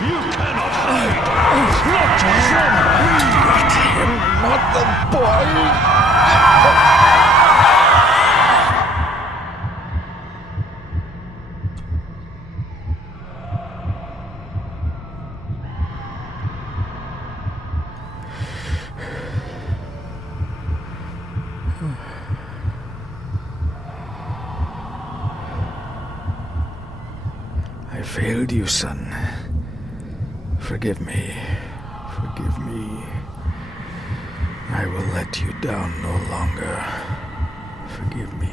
You cannot hide! Not from me! Not the boy! I failed you, son. Forgive me. Forgive me. I will let you down no longer. Forgive me.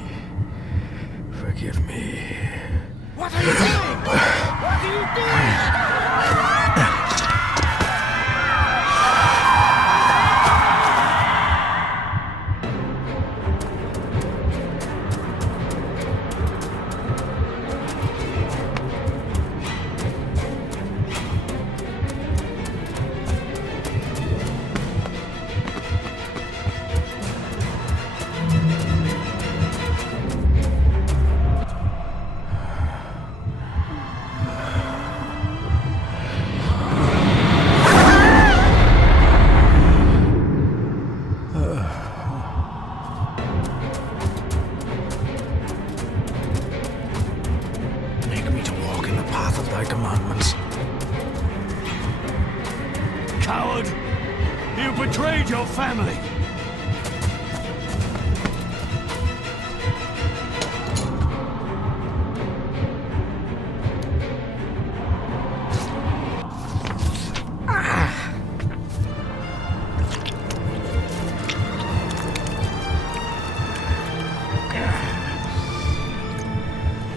Forgive me. What are you doing? What are you doing? Coward! You betrayed your family!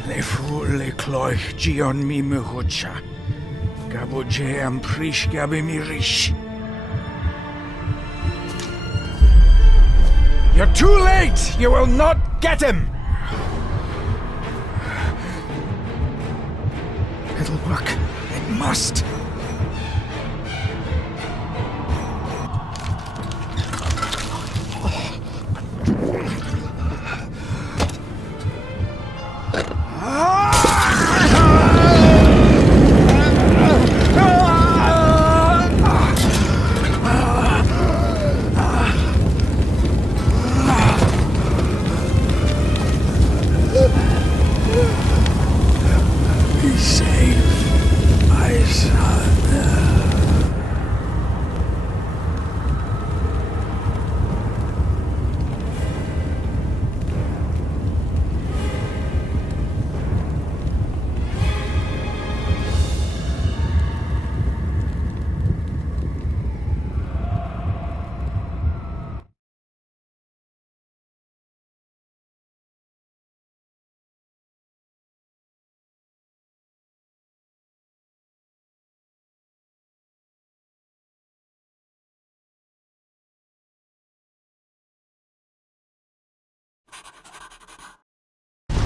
Le fu le cloich gion mi mehucha. Gaboje am prish gabe mi rish. You're too late! You will not get him! It'll work. It must.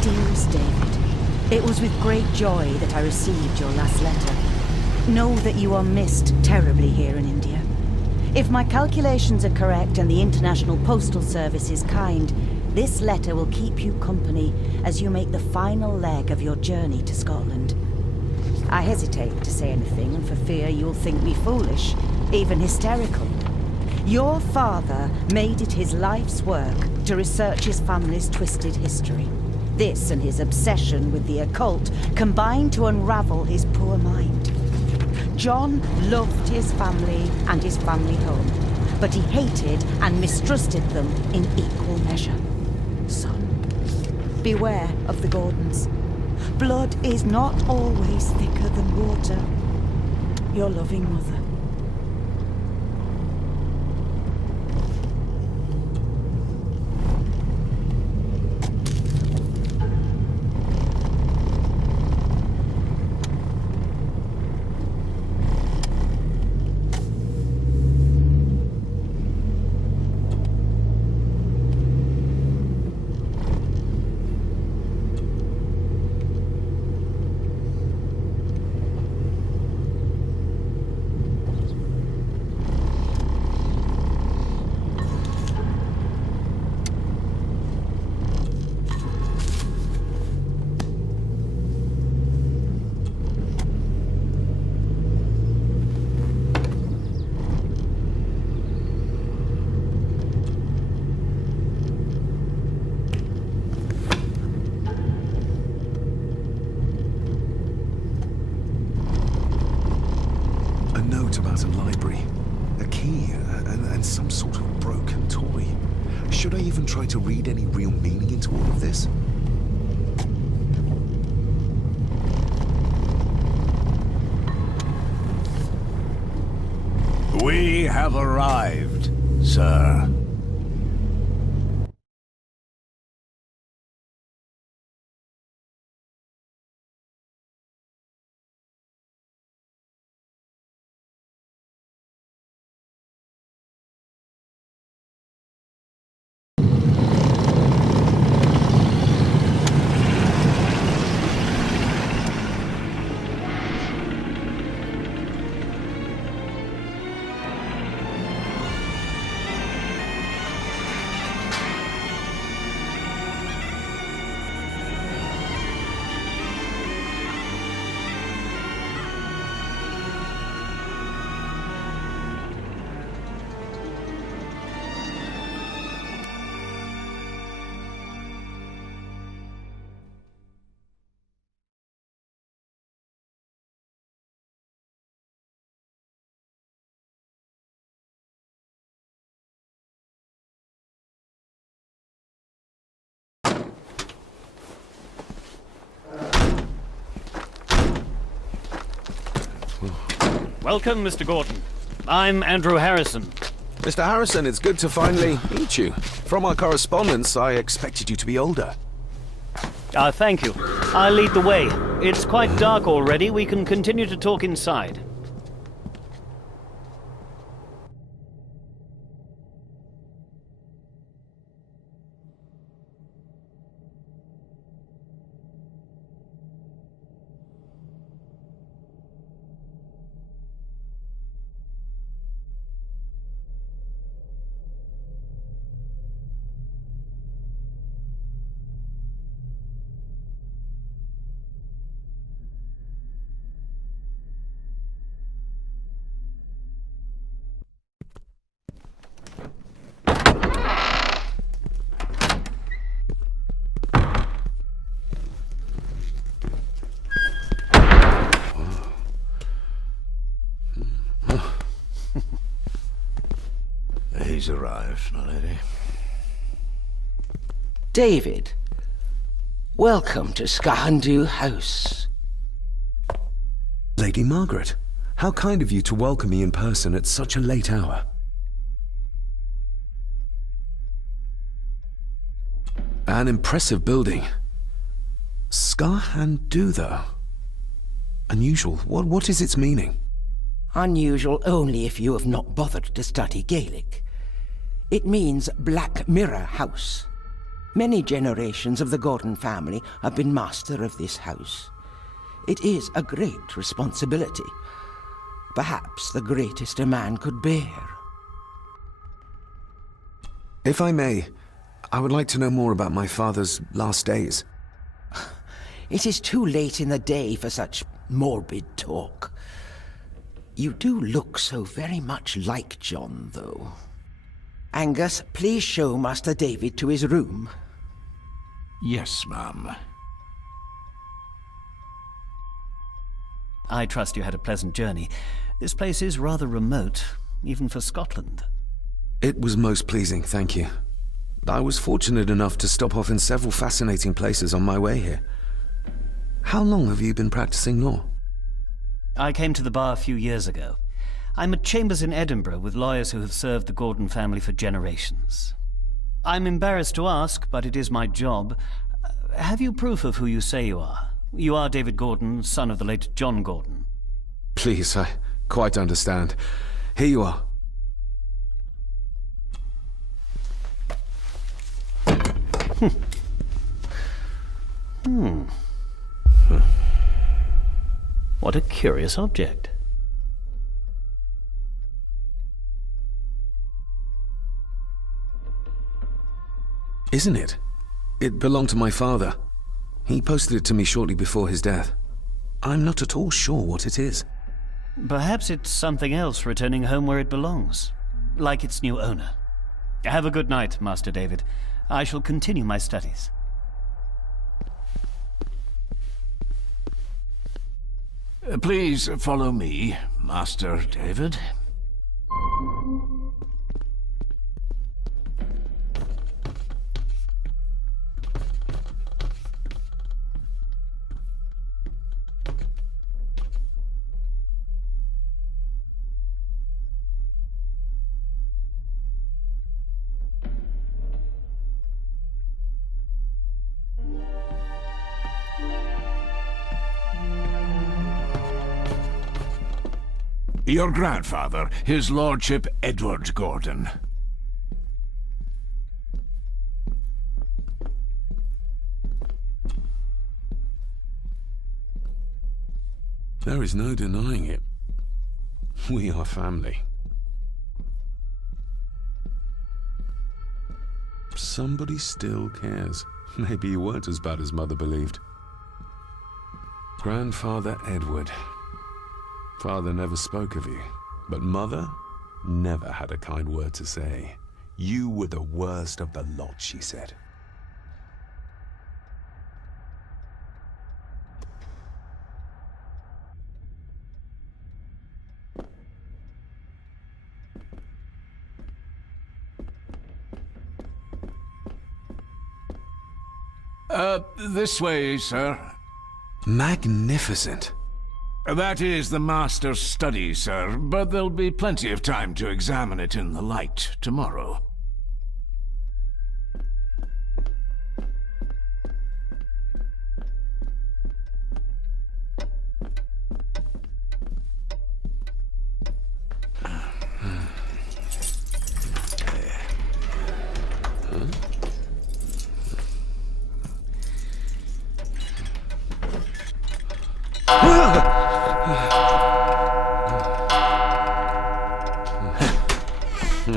Dearest David, it was with great joy that I received your last letter. Know that you are missed terribly here in India. If my calculations are correct and the International Postal Service is kind, this letter will keep you company as you make the final leg of your journey to Scotland. I hesitate to say anything for fear you'll think me foolish, even hysterical. Your father made it his life's work to research his family's twisted history. This and his obsession with the occult combined to unravel his poor mind. John loved his family and his family home, but he hated and mistrusted them in equal measure. Son, beware of the Gordons. Blood is not always thicker than water. Your loving mother. note about a library, a key, and some sort of broken toy. Should I even try to read any real meaning into all of this? We have arrived, sir. Welcome, Mr. Gordon. I'm Andrew Harrison. Mr. Harrison, it's good to finally meet you. From our correspondence, I expected you to be older. Thank you. I'll lead the way. It's quite dark already. We can continue to talk inside. He's arrived, my lady. David, welcome to Skahandu House. Lady Margaret, how kind of you to welcome me in person at such a late hour. An impressive building. Skahandu, though. Unusual. What is its meaning? Unusual only if you have not bothered to study Gaelic. It means Black Mirror House. Many generations of the Gordon family have been master of this house. It is a great responsibility. Perhaps the greatest a man could bear. If I may, I would like to know more about my father's last days. It is too late in the day for such morbid talk. You do look so very much like John, though. Angus, please show Master David to his room. Yes, ma'am. I trust you had a pleasant journey. This place is rather remote, even for Scotland. It was most pleasing, thank you. I was fortunate enough to stop off in several fascinating places on my way here. How long have you been practicing law? I came to the bar a few years ago. I'm at chambers in Edinburgh with lawyers who have served the Gordon family for generations. I'm embarrassed to ask, but it is my job. Have you proof of who you say you are? You are David Gordon, son of the late John Gordon. Please, I quite understand. Here you are. What a curious object. Isn't it? It belonged to my father. He posted it to me shortly before his death. I'm not at all sure what it is. Perhaps it's something else returning home where it belongs, like its new owner. Have a good night, Master David. I shall continue my studies. Please follow me, Master David. Your grandfather, his lordship Edward Gordon. There is no denying it. We are family. Somebody still cares. Maybe you weren't as bad as Mother believed. Grandfather Edward. Father never spoke of you, but Mother never had a kind word to say. You were the worst of the lot, she said. This way, sir. Magnificent. That is the Master's study, sir, but there'll be plenty of time to examine it in the light tomorrow.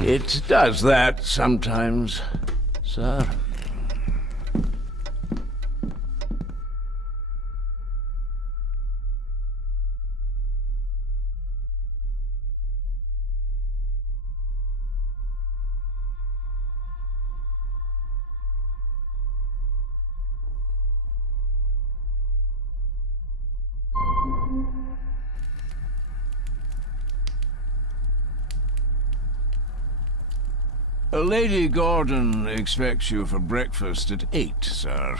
It does that sometimes, sir. Lady Gordon expects you for breakfast at 8, sir.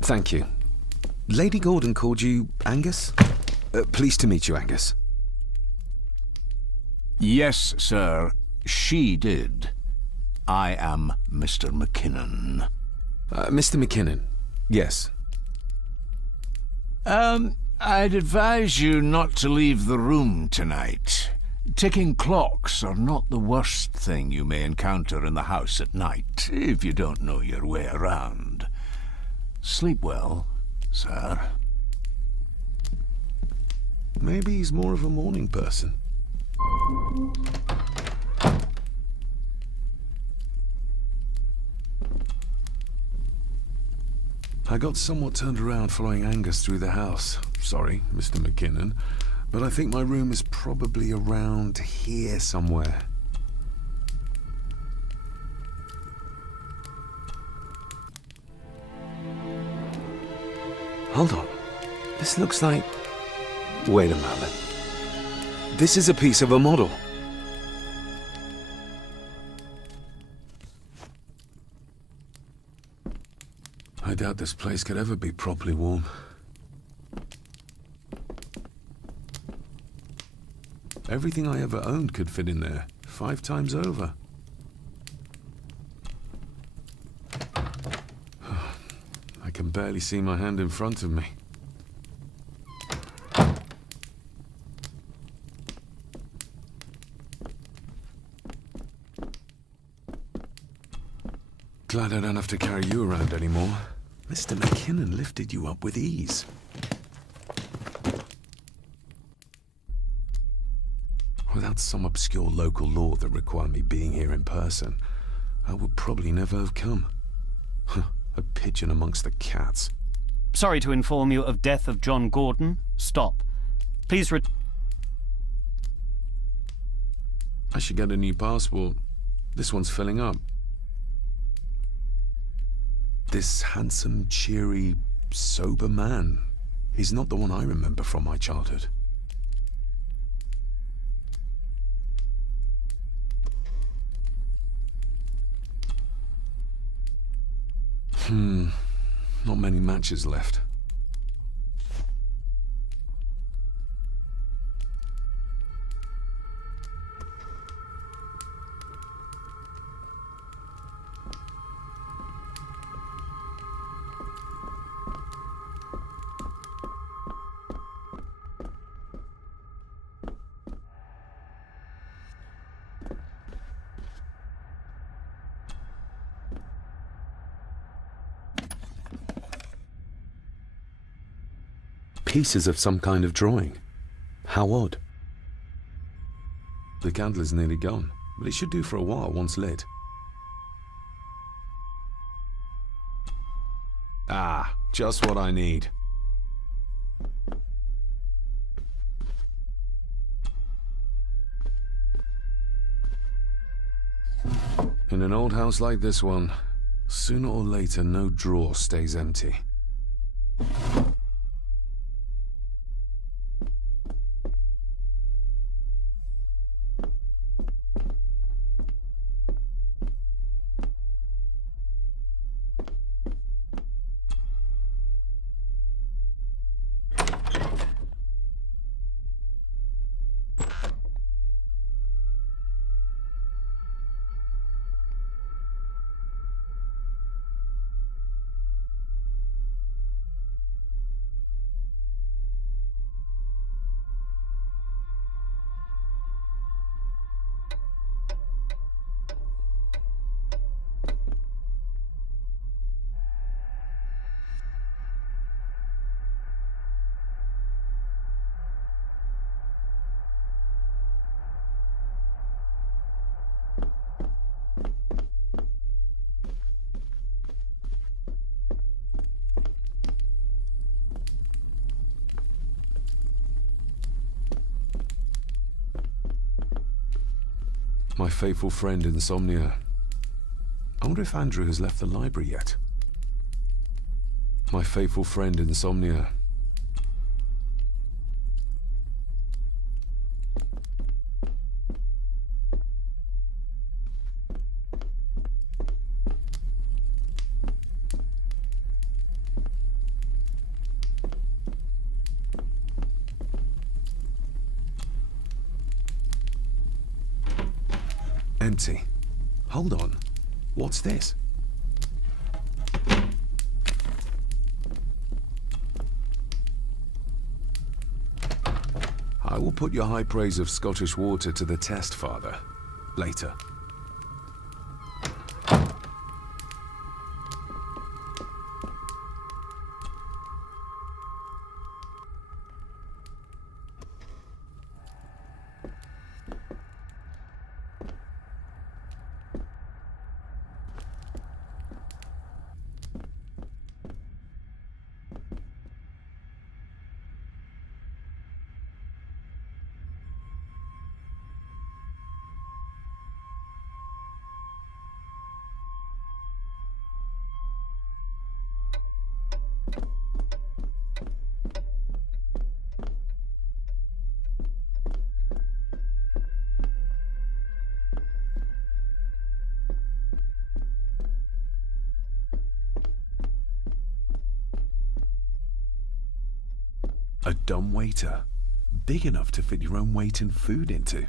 Thank you. Lady Gordon called you Angus? Pleased to meet you, Angus. Yes, sir. She did. I am Mr. McKinnon. Mr. McKinnon. Yes. I'd advise you not to leave the room tonight. Ticking clocks are not the worst thing you may encounter in the house at night, if you don't know your way around. Sleep well, sir. Maybe he's more of a morning person. I got somewhat turned around following Angus through the house. Sorry, Mr. McKinnon. But I think my room is probably around here somewhere. Hold on. This looks like... Wait a moment. This is a piece of a model. I doubt this place could ever be properly warm. Everything I ever owned could fit in there, 5 times over. I can barely see my hand in front of me. Glad I don't have to carry you around anymore. Mr. McKinnon lifted you up with ease. Without some obscure local law that required me being here in person, I would probably never have come. A pigeon amongst the cats. Sorry to inform you of death of John Gordon. Stop. Please I should get a new passport. This one's filling up. This handsome, cheery, sober man. He's not the one I remember from my childhood. Not many matches left. Pieces of some kind of drawing. How odd. The candle is nearly gone, but it should do for a while once lit. Ah, just what I need. In an old house like this one, sooner or later no drawer stays empty. My faithful friend Insomnia. I wonder if Andrew has left the library yet. My faithful friend Insomnia. Empty. Hold on. What's this? I will put your high praise of Scottish water to the test, Father. Later. A dumbwaiter, big enough to fit your own weight and food into.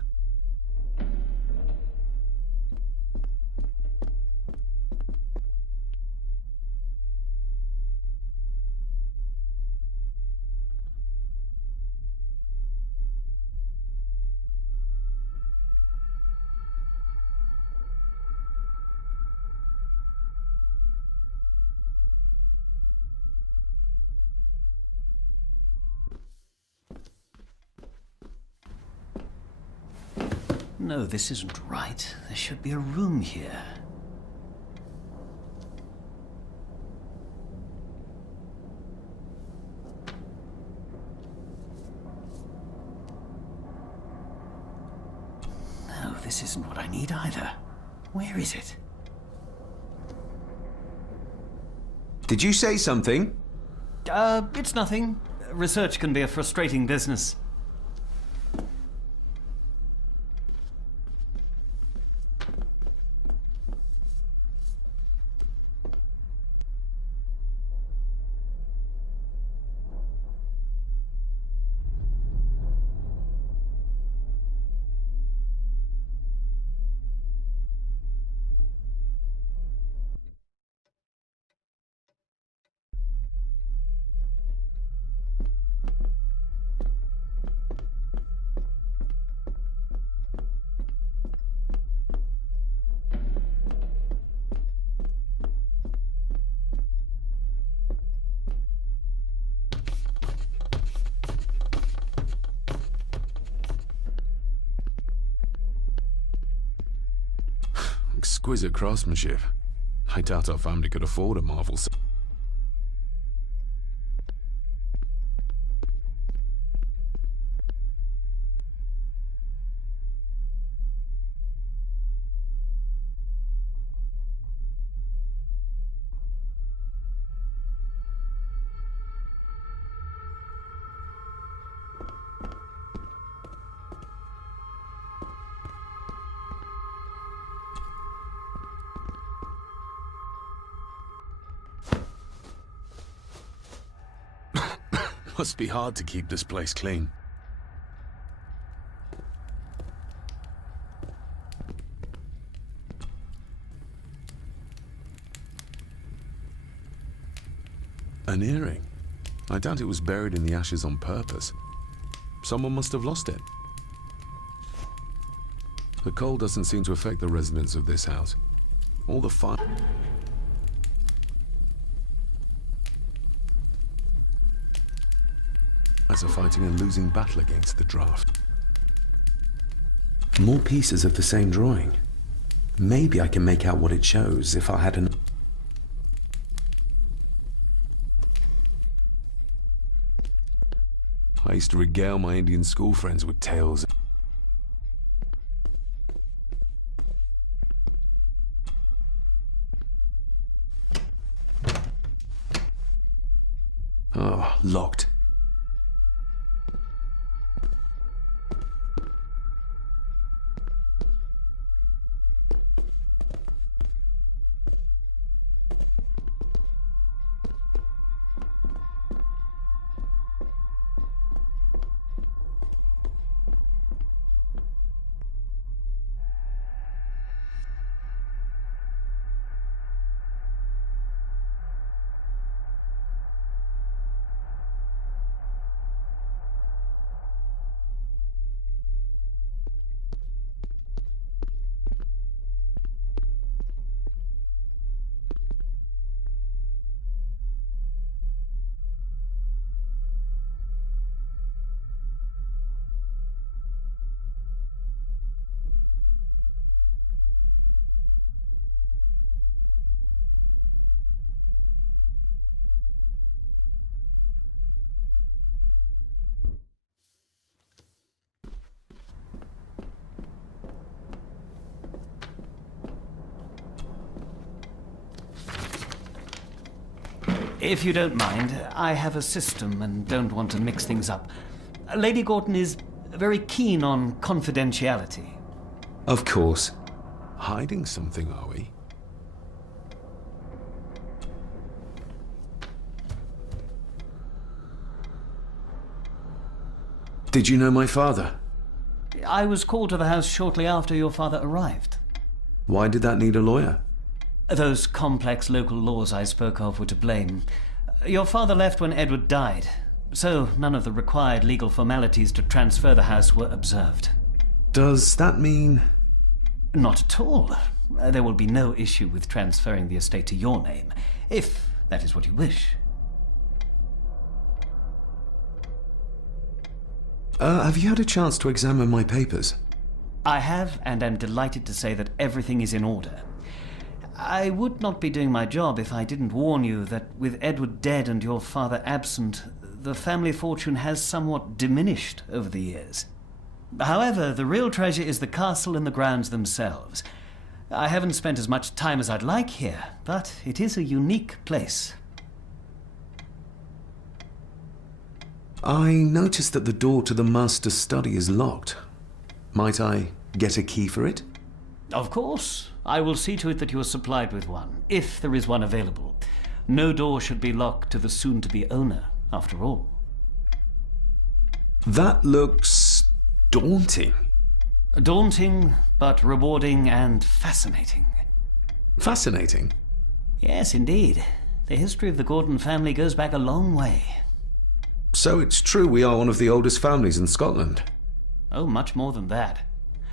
No, this isn't right. There should be a room here. No, this isn't what I need either. Where is it? Did you say something? It's nothing. Research can be a frustrating business. Exquisite craftsmanship. I doubt our family could afford a marvel. Must be hard to keep this place clean. An earring? I doubt it was buried in the ashes on purpose. Someone must have lost it. The cold doesn't seem to affect the residents of this house. All the fire... are fighting a losing battle against the draft. More pieces of the same drawing. Maybe I can make out what it shows if I had an... I used to regale my Indian school friends with tales. Oh, locked. If you don't mind, I have a system and don't want to mix things up. Lady Gordon is very keen on confidentiality. Of course. Hiding something, are we? Did you know my father? I was called to the house shortly after your father arrived. Why did that need a lawyer? Those complex local laws I spoke of were to blame. Your father left when Edward died, so none of the required legal formalities to transfer the house were observed. Does that mean... Not at all. There will be no issue with transferring the estate to your name, if that is what you wish. Have you had a chance to examine my papers? I have, and am delighted to say that everything is in order. I would not be doing my job if I didn't warn you that with Edward dead and your father absent, the family fortune has somewhat diminished over the years. However, the real treasure is the castle and the grounds themselves. I haven't spent as much time as I'd like here, but it is a unique place. I noticed that the door to the master's study is locked. Might I get a key for it? Of course. I will see to it that you are supplied with one, if there is one available. No door should be locked to the soon-to-be owner, after all. That looks daunting. Daunting, but rewarding and fascinating. Fascinating? Yes, indeed. The history of the Gordon family goes back a long way. So it's true we are one of the oldest families in Scotland. Oh, much more than that.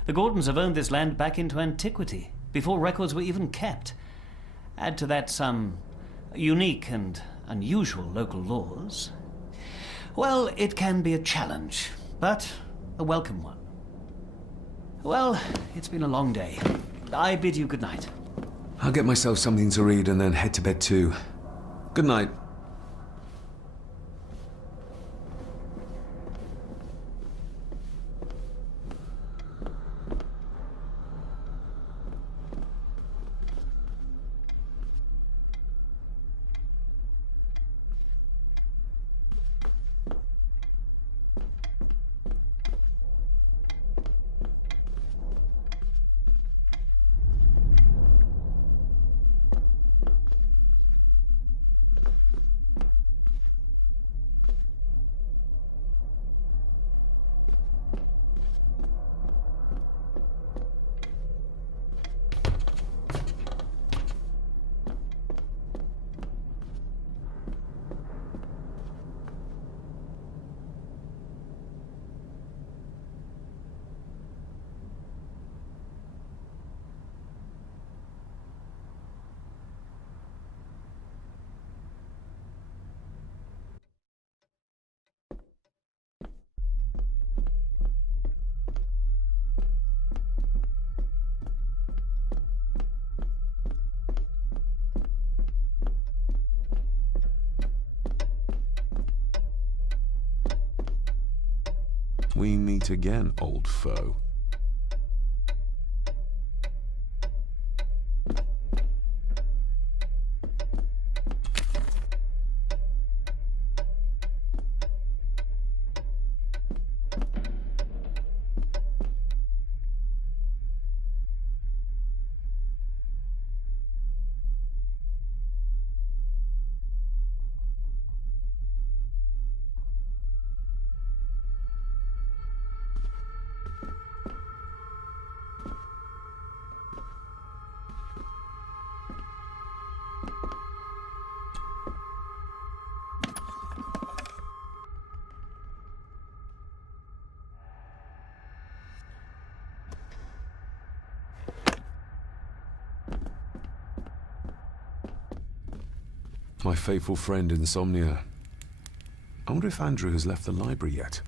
The Gordons have owned this land back into antiquity, before records were even kept. Add to that some unique and unusual local laws. Well, it can be a challenge, but a welcome one. Well, it's been a long day. I bid you good night. I'll get myself something to read and then head to bed too. Good night. We meet again, old foe. My faithful friend Insomnia. I wonder if Andrew has left the library yet.